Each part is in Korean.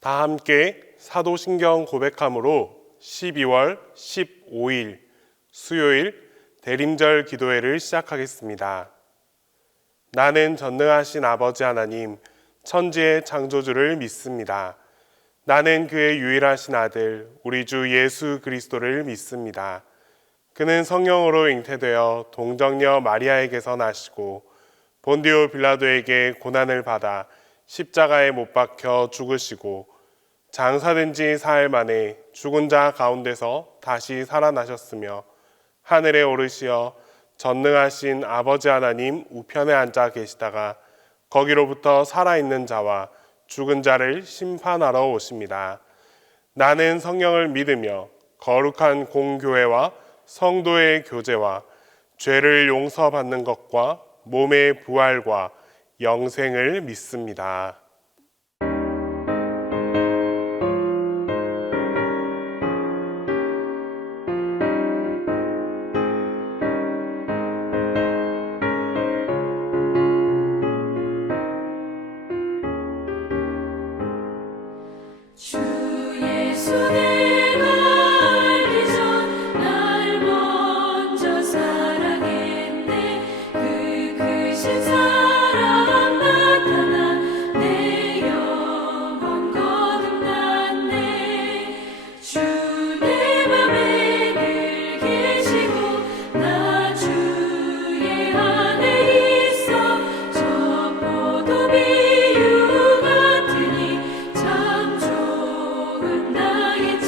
다 함께 사도신경 고백함으로 12월 15일 수요일 대림절 기도회를 시작하겠습니다. 나는 전능하신 아버지 하나님, 천지의 창조주를 믿습니다. 나는 그의 유일하신 아들, 우리 주 예수 그리스도를 믿습니다. 그는 성령으로 잉태되어 동정녀 마리아에게서 나시고 본디오 빌라도에게 고난을 받아 십자가에 못 박혀 죽으시고 장사된 지 사흘 만에 죽은 자 가운데서 다시 살아나셨으며 하늘에 오르시어 전능하신 아버지 하나님 우편에 앉아 계시다가 거기로부터 살아있는 자와 죽은 자를 심판하러 오십니다. 나는 성령을 믿으며 거룩한 공교회와 성도의 교제와 죄를 용서받는 것과 몸의 부활과 영생을 믿습니다. 주 예수 내가 알기 전 날 먼저 사랑했네. 그 크신 사랑 나타나 내 영혼 거듭났네. 주 내 맘에 늘 계시고 나 주의 안에 있어. 저 포도비유 같으니 참 좋은 나의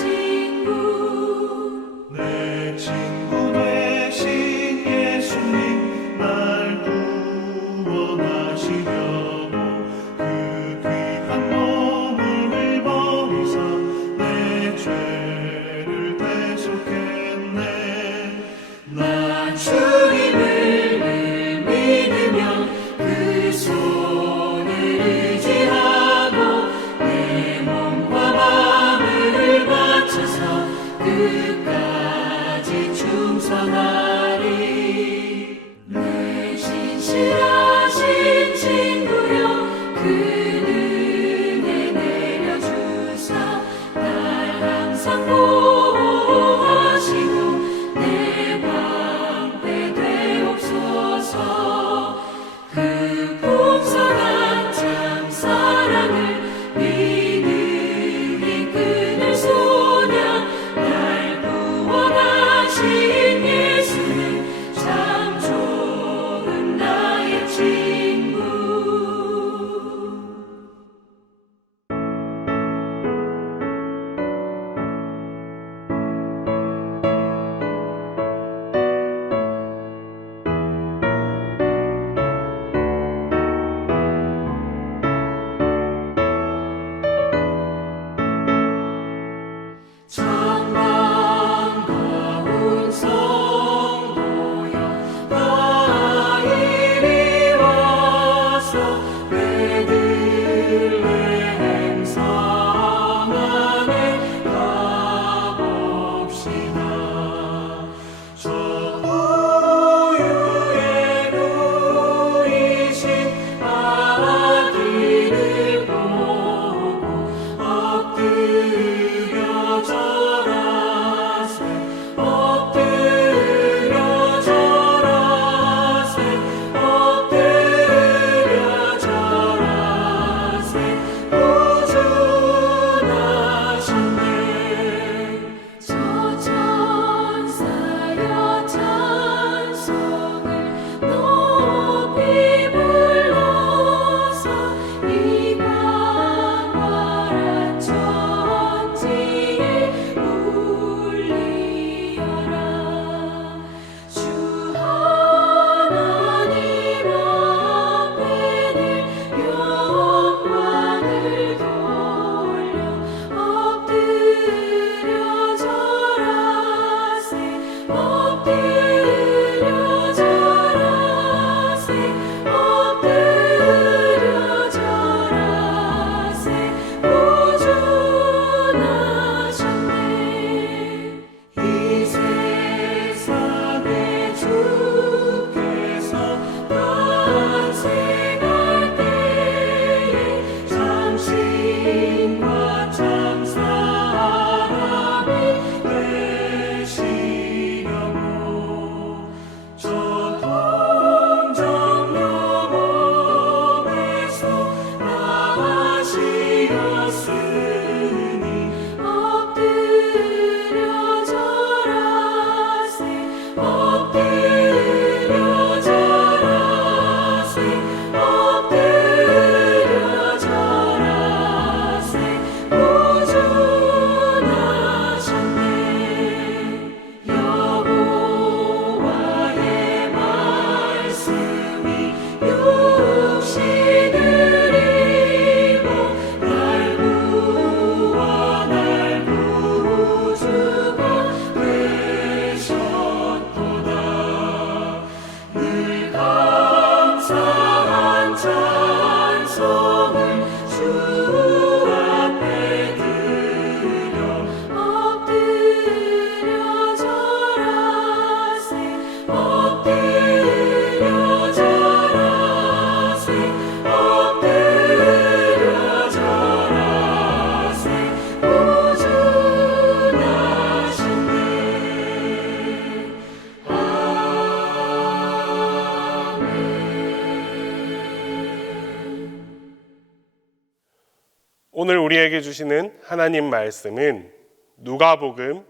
오늘 우리에게 주시는 하나님 말씀은 누가복음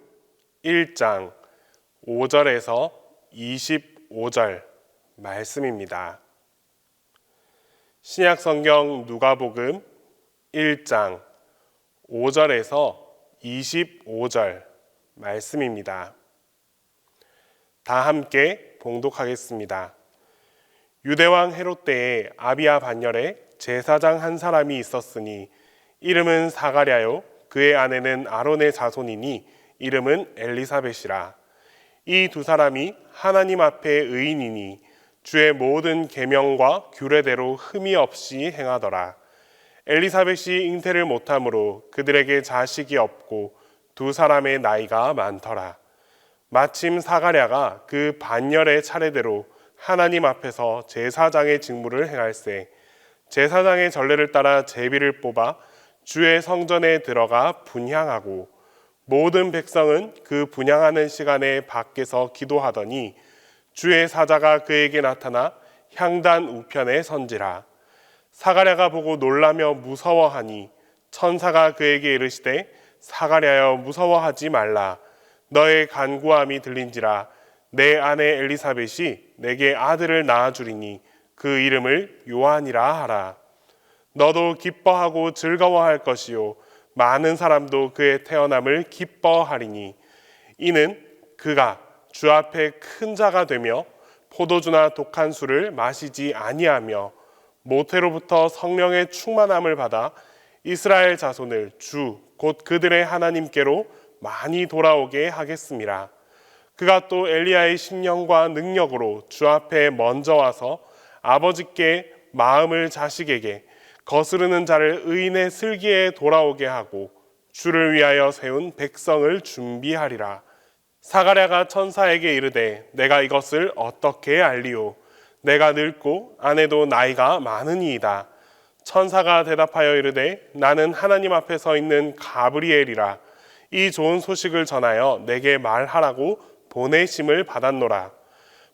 1장 5절에서 25절 말씀입니다. 신약 성경 누가복음 1장 5절에서 25절 말씀입니다. 다 함께 봉독하겠습니다. 유대왕 헤롯 때에 아비야 반열에 제사장 한 사람이 있었으니 이름은 사가랴요 그의 아내는 아론의 자손이니 이름은 엘리사벳이라. 이 두 사람이 하나님 앞에 의인이니 주의 모든 계명과 규례대로 흠이 없이 행하더라. 엘리사벳이 잉태를 못하므로 그들에게 자식이 없고 두 사람의 나이가 많더라. 마침 사가랴가 그 반열의 차례대로 하나님 앞에서 제사장의 직무를 행할세 제사장의 전례를 따라 제비를 뽑아 주의 성전에 들어가 분향하고 모든 백성은 그 분향하는 시간에 밖에서 기도하더니 주의 사자가 그에게 나타나 향단 우편에 선지라. 사가랴가 보고 놀라며 무서워하니 천사가 그에게 이르시되 사가랴여 무서워하지 말라. 너의 간구함이 들린지라. 내 아내 엘리사벳이 내게 아들을 낳아주리니 그 이름을 요한이라 하라. 너도 기뻐하고 즐거워할 것이요 많은 사람도 그의 태어남을 기뻐하리니 이는 그가 주 앞에 큰 자가 되며 포도주나 독한 술을 마시지 아니하며 모태로부터 성령의 충만함을 받아 이스라엘 자손을 주 곧 그들의 하나님께로 많이 돌아오게 하겠습니다. 그가 또 엘리야의 심령과 능력으로 주 앞에 먼저 와서 아버지께 마음을 자식에게 거스르는 자를 의인의 슬기에 돌아오게 하고 주를 위하여 세운 백성을 준비하리라. 사가랴가 천사에게 이르되 내가 이것을 어떻게 알리오? 내가 늙고 아내도 나이가 많으니이다. 천사가 대답하여 이르되 나는 하나님 앞에 서 있는 가브리엘이라. 이 좋은 소식을 전하여 내게 말하라고 보내심을 받았노라.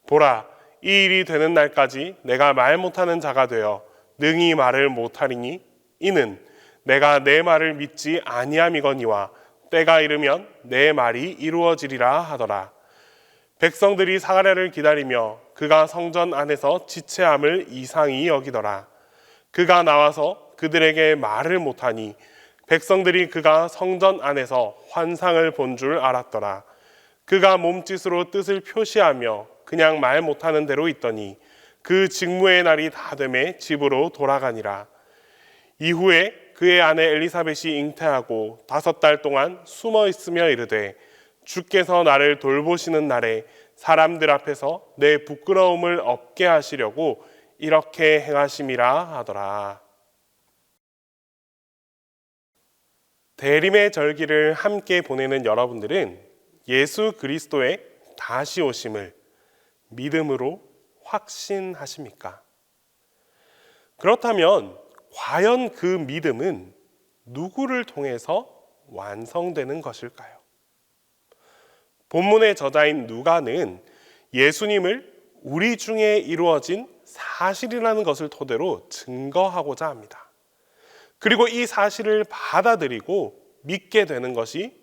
보라, 이 일이 되는 날까지 내가 말 못하는 자가 되어 능히 말을 못하리니 이는 내가 내 말을 믿지 아니함이거니와 때가 이르면 내 말이 이루어지리라 하더라. 백성들이 사가랴를 기다리며 그가 성전 안에서 지체함을 이상히 여기더라. 그가 나와서 그들에게 말을 못하니 백성들이 그가 성전 안에서 환상을 본 줄 알았더라. 그가 몸짓으로 뜻을 표시하며 그냥 말 못하는 대로 있더니 그 직무의 날이 다 되매 집으로 돌아가니라. 이후에 그의 아내 엘리사벳이 잉태하고 5달 동안 숨어 있으며 이르되 주께서 나를 돌보시는 날에 사람들 앞에서 내 부끄러움을 없게 하시려고 이렇게 행하심이라 하더라. 대림의 절기를 함께 보내는 여러분들은 예수 그리스도의 다시 오심을 믿음으로 확신하십니까? 그렇다면 과연 그 믿음은 누구를 통해서 완성되는 것일까요? 본문의 저자인 누가는 예수님을 우리 중에 이루어진 사실이라는 것을 토대로 증거하고자 합니다. 그리고 이 사실을 받아들이고 믿게 되는 것이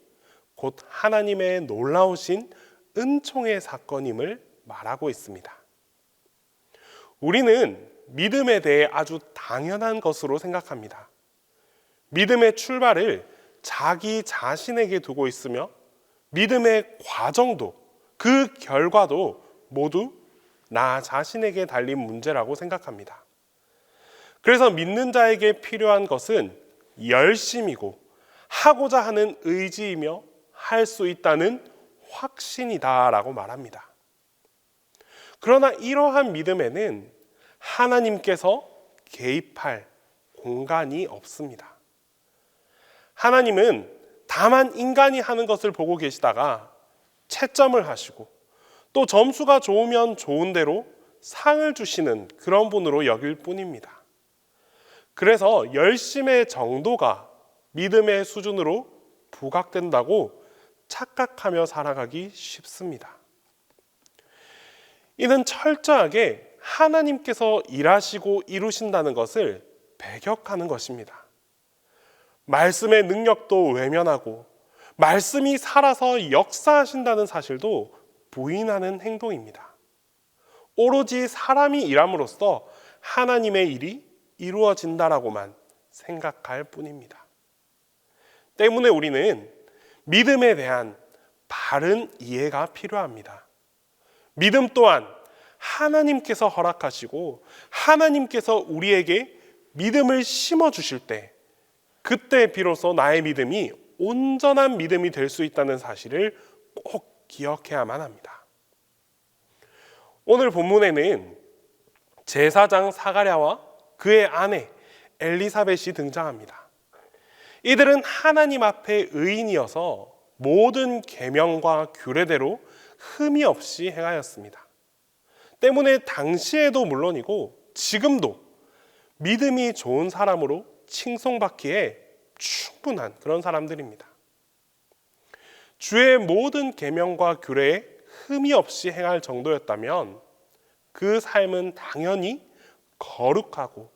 곧 하나님의 놀라우신 은총의 사건임을 말하고 있습니다. 우리는 믿음에 대해 아주 당연한 것으로 생각합니다. 믿음의 출발을 자기 자신에게 두고 있으며 믿음의 과정도 그 결과도 모두 나 자신에게 달린 문제라고 생각합니다. 그래서 믿는 자에게 필요한 것은 열심이고 하고자 하는 의지이며 할 수 있다는 확신이다라고 말합니다. 그러나 이러한 믿음에는 하나님께서 개입할 공간이 없습니다. 하나님은 다만 인간이 하는 것을 보고 계시다가 채점을 하시고 또 점수가 좋으면 좋은 대로 상을 주시는 그런 분으로 여길 뿐입니다. 그래서 열심의 정도가 믿음의 수준으로 부각된다고 착각하며 살아가기 쉽습니다. 이는 철저하게 하나님께서 일하시고 이루신다는 것을 배격하는 것입니다. 말씀의 능력도 외면하고 말씀이 살아서 역사하신다는 사실도 부인하는 행동입니다. 오로지 사람이 일함으로써 하나님의 일이 이루어진다라고만 생각할 뿐입니다. 때문에 우리는 믿음에 대한 바른 이해가 필요합니다. 믿음 또한 하나님께서 허락하시고 하나님께서 우리에게 믿음을 심어주실 때 그때 비로소 나의 믿음이 온전한 믿음이 될 수 있다는 사실을 꼭 기억해야만 합니다. 오늘 본문에는 제사장 사가랴와 그의 아내 엘리사벳이 등장합니다. 이들은 하나님 앞에 의인이어서 모든 계명과 규례대로 흠이 없이 행하였습니다. 때문에 당시에도 물론이고 지금도 믿음이 좋은 사람으로 칭송받기에 충분한 그런 사람들입니다. 주의 모든 계명과 규례에 흠이 없이 행할 정도였다면 그 삶은 당연히 거룩하고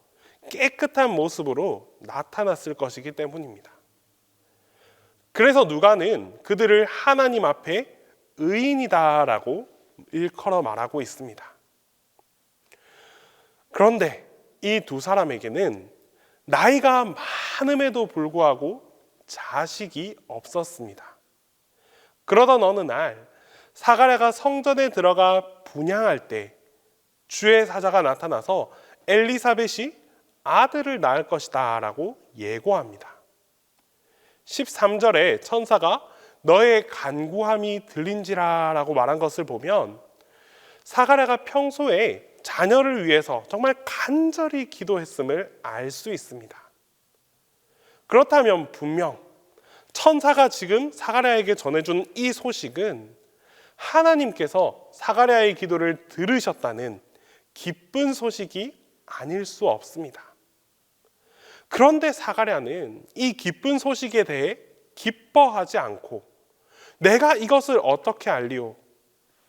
깨끗한 모습으로 나타났을 것이기 때문입니다. 그래서 누가는 그들을 하나님 앞에 의인이다라고 일컬어 말하고 있습니다. 그런데 이 두 사람에게는 나이가 많음에도 불구하고 자식이 없었습니다. 그러던 어느 날 사가랴가 성전에 들어가 분향할 때 주의 사자가 나타나서 엘리사벳이 아들을 낳을 것이다 라고 예고합니다. 13절에 천사가 너의 간구함이 들린지라 라고 말한 것을 보면 사가랴가 평소에 자녀를 위해서 정말 간절히 기도했음을 알 수 있습니다. 그렇다면 분명 천사가 지금 사가랴에게 전해준 이 소식은 하나님께서 사가랴의 기도를 들으셨다는 기쁜 소식이 아닐 수 없습니다. 그런데 사가랴는 이 기쁜 소식에 대해 기뻐하지 않고 내가 이것을 어떻게 알리오?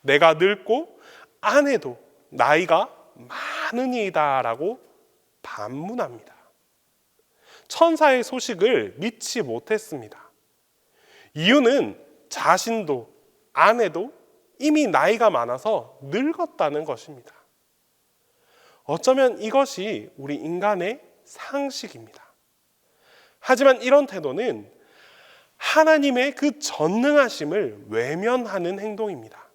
내가 늙고 아내도 나이가 많으니이다 라고 반문합니다. 천사의 소식을 믿지 못했습니다. 이유는 자신도 아내도 이미 나이가 많아서 늙었다는 것입니다. 어쩌면 이것이 우리 인간의 상식입니다. 하지만 이런 태도는 하나님의 그 전능하심을 외면하는 행동입니다.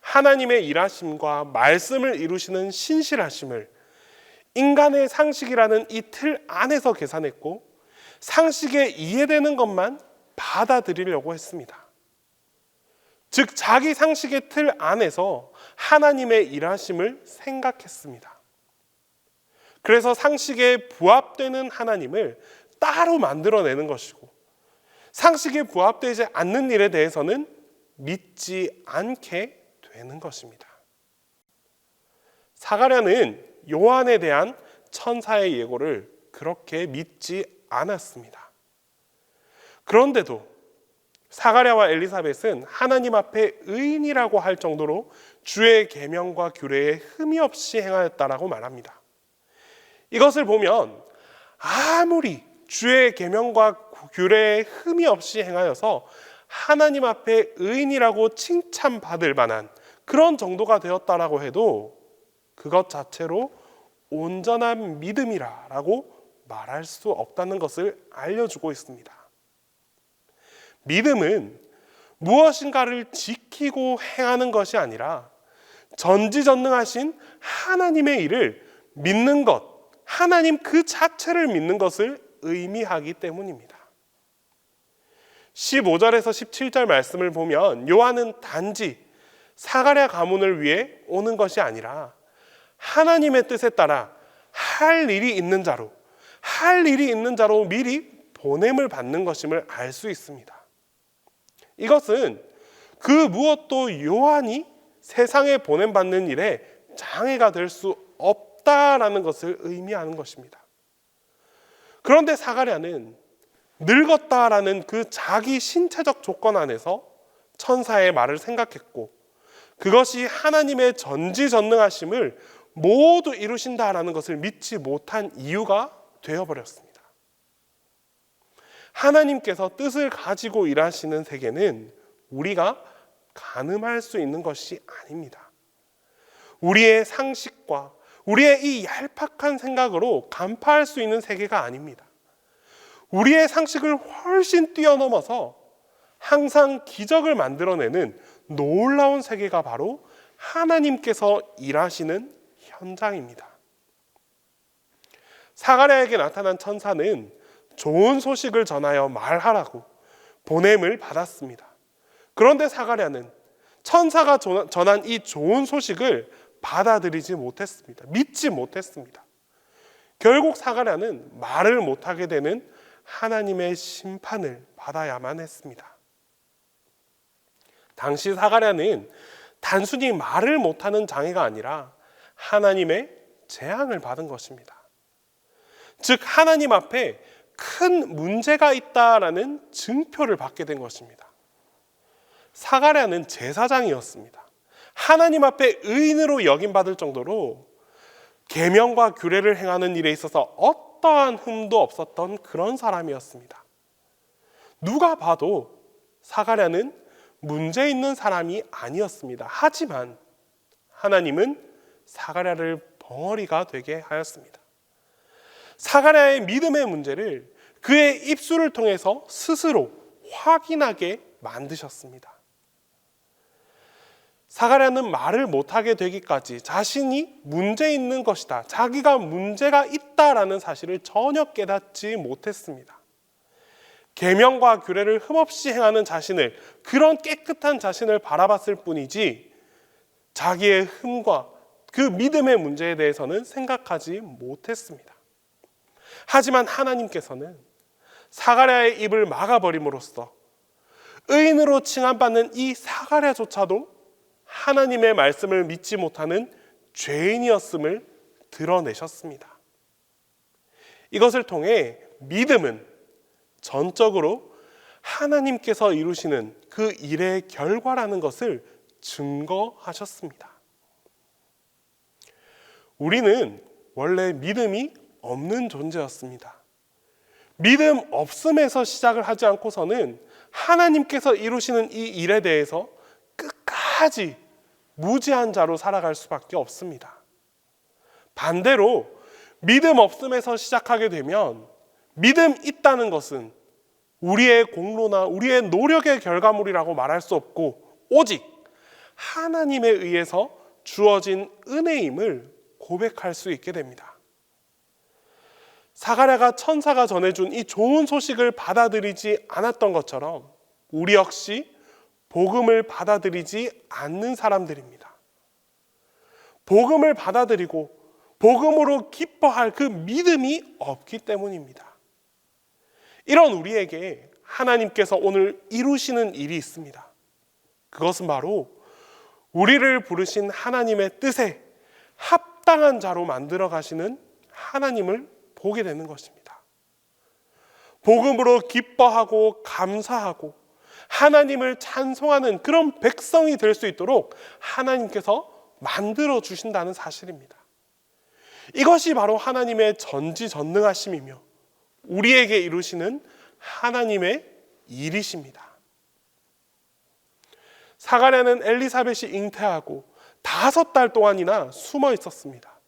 하나님의 일하심과 말씀을 이루시는 신실하심을 인간의 상식이라는 이 틀 안에서 계산했고 상식에 이해되는 것만 받아들이려고 했습니다. 즉 자기 상식의 틀 안에서 하나님의 일하심을 생각했습니다. 그래서 상식에 부합되는 하나님을 따로 만들어내는 것이고 상식에 부합되지 않는 일에 대해서는 믿지 않게 되는 것입니다. 사가랴는 요한에 대한 천사의 예고를 그렇게 믿지 않았습니다. 그런데도 사가랴와 엘리사벳은 하나님 앞에 의인이라고 할 정도로 주의 계명과 규례에 흠이 없이 행하였다라고 말합니다. 이것을 보면 아무리 주의 계명과 규례에 흠이 없이 행하여서 하나님 앞에 의인이라고 칭찬받을 만한 그런 정도가 되었다라고 해도 그것 자체로 온전한 믿음이라고 말할 수 없다는 것을 알려주고 있습니다. 믿음은 무엇인가를 지키고 행하는 것이 아니라 전지전능하신 하나님의 일을 믿는 것, 하나님 그 자체를 믿는 것을 의미하기 때문입니다. 15절에서 17절 말씀을 보면 요한은 단지 사가랴 가문을 위해 오는 것이 아니라 하나님의 뜻에 따라 할 일이 있는 자로 미리 보냄을 받는 것임을 알 수 있습니다. 이것은 그 무엇도 요한이 세상에 보냄받는 일에 장애가 될 수 없다라는 것을 의미하는 것입니다. 그런데 사가랴는 늙었다라는 그 자기 신체적 조건 안에서 천사의 말을 생각했고 그것이 하나님의 전지전능하심을 모두 이루신다라는 것을 믿지 못한 이유가 되어버렸습니다. 하나님께서 뜻을 가지고 일하시는 세계는 우리가 가늠할 수 있는 것이 아닙니다. 우리의 상식과 우리의 이 얄팍한 생각으로 간파할 수 있는 세계가 아닙니다. 우리의 상식을 훨씬 뛰어넘어서 항상 기적을 만들어내는 놀라운 세계가 바로 하나님께서 일하시는 현장입니다. 사가랴에게 나타난 천사는 좋은 소식을 전하여 말하라고 보냄을 받았습니다. 그런데 사가랴는 천사가 전한 이 좋은 소식을 받아들이지 못했습니다. 믿지 못했습니다. 결국 사가랴는 말을 못하게 되는 하나님의 심판을 받아야만 했습니다. 당시 사가랴는 단순히 말을 못하는 장애가 아니라 하나님의 재앙을 받은 것입니다. 즉 하나님 앞에 큰 문제가 있다라는 증표를 받게 된 것입니다. 사가랴는 제사장이었습니다. 하나님 앞에 의인으로 여김받을 정도로 계명과 규례를 행하는 일에 있어서 어떠한 흠도 없었던 그런 사람이었습니다. 누가 봐도 사가랴는 문제 있는 사람이 아니었습니다. 하지만 하나님은 사가랴를 벙어리가 되게 하였습니다. 사가랴의 믿음의 문제를 그의 입술을 통해서 스스로 확인하게 만드셨습니다. 사가랴는 말을 못하게 되기까지 자신이 문제 있는 것이다, 자기가 문제가 있다라는 사실을 전혀 깨닫지 못했습니다. 계명과 규례를 흠없이 행하는 자신을, 그런 깨끗한 자신을 바라봤을 뿐이지 자기의 흠과 그 믿음의 문제에 대해서는 생각하지 못했습니다. 하지만 하나님께서는 사가랴의 입을 막아버림으로써 의인으로 칭함받는 이 사가랴조차도 하나님의 말씀을 믿지 못하는 죄인이었음을 드러내셨습니다. 이것을 통해 믿음은 전적으로 하나님께서 이루시는 그 일의 결과라는 것을 증거하셨습니다. 우리는 원래 믿음이 없는 존재였습니다. 믿음 없음에서 시작을 하지 않고서는 하나님께서 이루시는 이 일에 대해서 끝까지 무지한 자로 살아갈 수밖에 없습니다. 반대로 믿음 없음에서 시작하게 되면 믿음 있다는 것은 우리의 공로나 우리의 노력의 결과물이라고 말할 수 없고 오직 하나님에 의해서 주어진 은혜임을 고백할 수 있게 됩니다. 사가랴가 천사가 전해준 이 좋은 소식을 받아들이지 않았던 것처럼 우리 역시 복음을 받아들이지 않는 사람들입니다. 복음을 받아들이고 복음으로 기뻐할 그 믿음이 없기 때문입니다. 이런 우리에게 하나님께서 오늘 이루시는 일이 있습니다. 그것은 바로 우리를 부르신 하나님의 뜻에 합당한 자로 만들어 가시는 하나님을 보게 되는 것입니다. 복음으로 기뻐하고 감사하고 하나님을 찬송하는 그런 백성이 될 수 있도록 하나님께서 만들어 주신다는 사실입니다. 이것이 바로 하나님의 전지전능하심이며 우리에게 이루시는 하나님의 일이십니다. 사가랴는 엘리사벳이 잉태하고 5달 동안이나 숨어 있었습니다.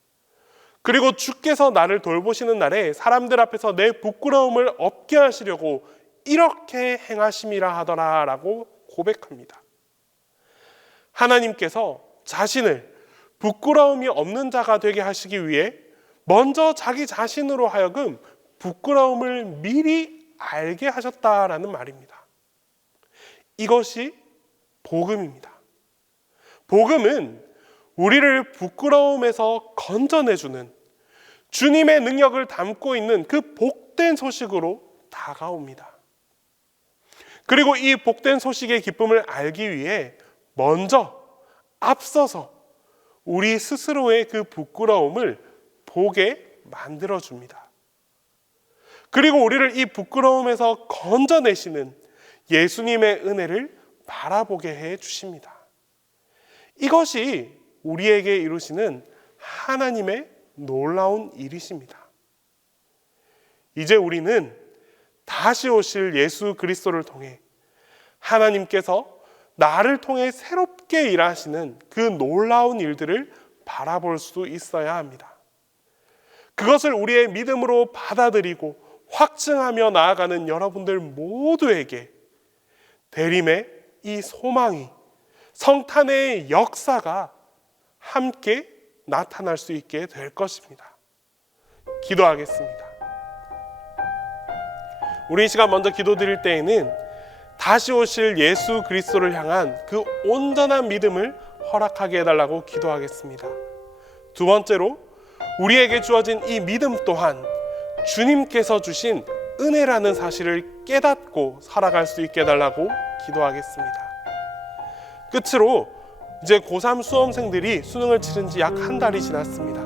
그리고 주께서 나를 돌보시는 날에 사람들 앞에서 내 부끄러움을 없게 하시려고 이렇게 행하심이라 하더라 라고 고백합니다. 하나님께서 자신을 부끄러움이 없는 자가 되게 하시기 위해 먼저 자기 자신으로 하여금 부끄러움을 미리 알게 하셨다라는 말입니다. 이것이 복음입니다. 복음은 우리를 부끄러움에서 건져내주는 주님의 능력을 담고 있는 그 복된 소식으로 다가옵니다. 그리고 이 복된 소식의 기쁨을 알기 위해 먼저 앞서서 우리 스스로의 그 부끄러움을 보게 만들어줍니다. 그리고 우리를 이 부끄러움에서 건져내시는 예수님의 은혜를 바라보게 해 주십니다. 이것이 우리에게 이루시는 하나님의 놀라운 일이십니다. 이제 우리는 다시 오실 예수 그리스도를 통해 하나님께서 나를 통해 새롭게 일하시는 그 놀라운 일들을 바라볼 수 있어야 합니다. 그것을 우리의 믿음으로 받아들이고 확증하며 나아가는 여러분들 모두에게 대림의 이 소망이, 성탄의 역사가 함께 나타날 수 있게 될 것입니다. 기도하겠습니다. 우리 이 시간 먼저 기도드릴 때에는 다시 오실 예수 그리스도를 향한 그 온전한 믿음을 허락하게 해달라고 기도하겠습니다. 두 번째로 우리에게 주어진 이 믿음 또한 주님께서 주신 은혜라는 사실을 깨닫고 살아갈 수 있게 해달라고 기도하겠습니다. 끝으로 이제 고3 수험생들이 수능을 치른 지 약 한 달이 지났습니다.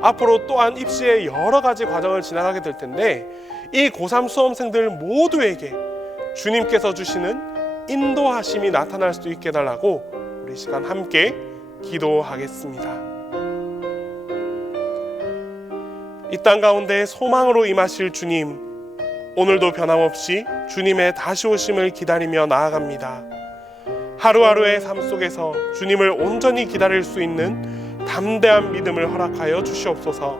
앞으로 또한 입시의 여러 가지 과정을 지나가게 될 텐데 이 고3 수험생들 모두에게 주님께서 주시는 인도하심이 나타날 수 있게 해달라고 우리 시간 함께 기도하겠습니다. 이 땅 가운데 소망으로 임하실 주님, 오늘도 변함없이 주님의 다시 오심을 기다리며 나아갑니다. 하루하루의 삶 속에서 주님을 온전히 기다릴 수 있는 담대한 믿음을 허락하여 주시옵소서.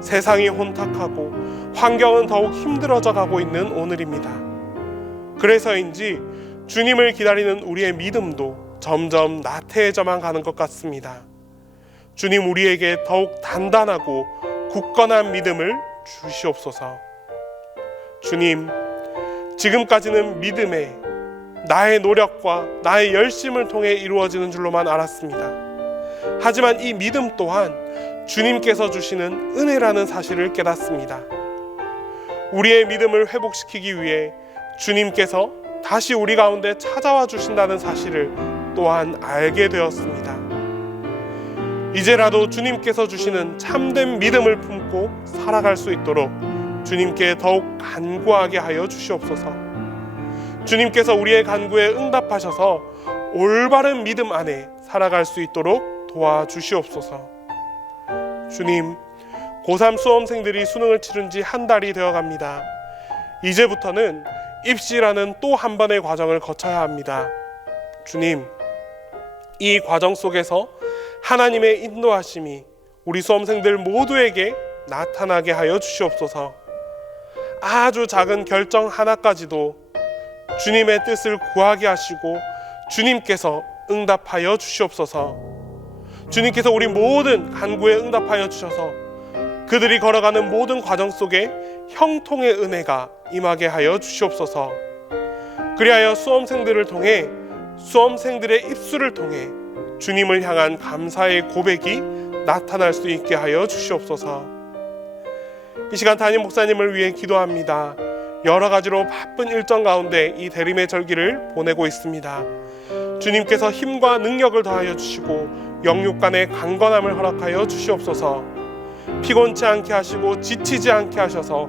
세상이 혼탁하고 환경은 더욱 힘들어져 가고 있는 오늘입니다. 그래서인지 주님을 기다리는 우리의 믿음도 점점 나태해져만 가는 것 같습니다. 주님, 우리에게 더욱 단단하고 굳건한 믿음을 주시옵소서. 주님, 지금까지는 믿음에 나의 노력과 나의 열심을 통해 이루어지는 줄로만 알았습니다. 하지만 이 믿음 또한 주님께서 주시는 은혜라는 사실을 깨닫습니다. 우리의 믿음을 회복시키기 위해 주님께서 다시 우리 가운데 찾아와 주신다는 사실을 또한 알게 되었습니다. 이제라도 주님께서 주시는 참된 믿음을 품고 살아갈 수 있도록 주님께 더욱 간구하게 하여 주시옵소서. 주님께서 우리의 간구에 응답하셔서 올바른 믿음 안에 살아갈 수 있도록 도와주시옵소서. 주님, 고3 수험생들이 수능을 치른 지 한 달이 되어갑니다. 이제부터는 입시라는 또 한 번의 과정을 거쳐야 합니다. 주님, 이 과정 속에서 하나님의 인도하심이 우리 수험생들 모두에게 나타나게 하여 주시옵소서. 아주 작은 결정 하나까지도 주님의 뜻을 구하게 하시고 주님께서 응답하여 주시옵소서. 주님께서 우리 모든 간구에 응답하여 주셔서 그들이 걸어가는 모든 과정 속에 형통의 은혜가 임하게 하여 주시옵소서. 그리하여 수험생들을 통해, 수험생들의 입술을 통해 주님을 향한 감사의 고백이 나타날 수 있게 하여 주시옵소서. 이 시간 담임 목사님을 위해 기도합니다. 여러 가지로 바쁜 일정 가운데 이 대림의 절기를 보내고 있습니다. 주님께서 힘과 능력을 더하여 주시고 영육간의 강건함을 허락하여 주시옵소서. 피곤치 않게 하시고 지치지 않게 하셔서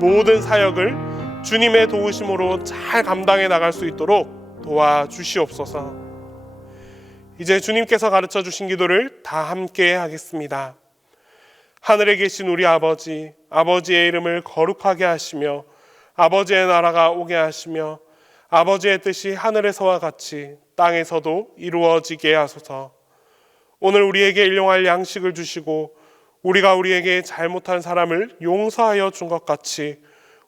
모든 사역을 주님의 도우심으로 잘 감당해 나갈 수 있도록 도와주시옵소서. 이제 주님께서 가르쳐 주신 기도를 다 함께 하겠습니다. 하늘에 계신 우리 아버지, 아버지의 이름을 거룩하게 하시며 아버지의 나라가 오게 하시며 아버지의 뜻이 하늘에서와 같이 땅에서도 이루어지게 하소서. 오늘 우리에게 일용할 양식을 주시고 우리가 우리에게 잘못한 사람을 용서하여 준 것 같이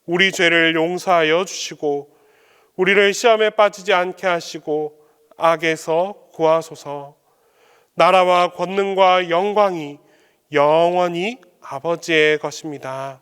우리 죄를 용서하여 주시고 우리를 시험에 빠지지 않게 하시고 악에서 구하소서. 나라와 권능과 영광이 영원히 아버지의 것입니다.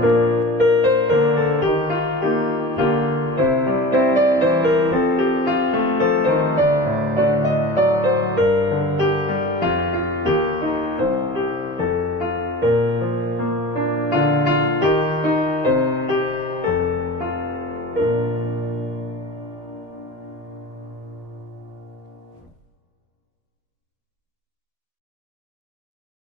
주님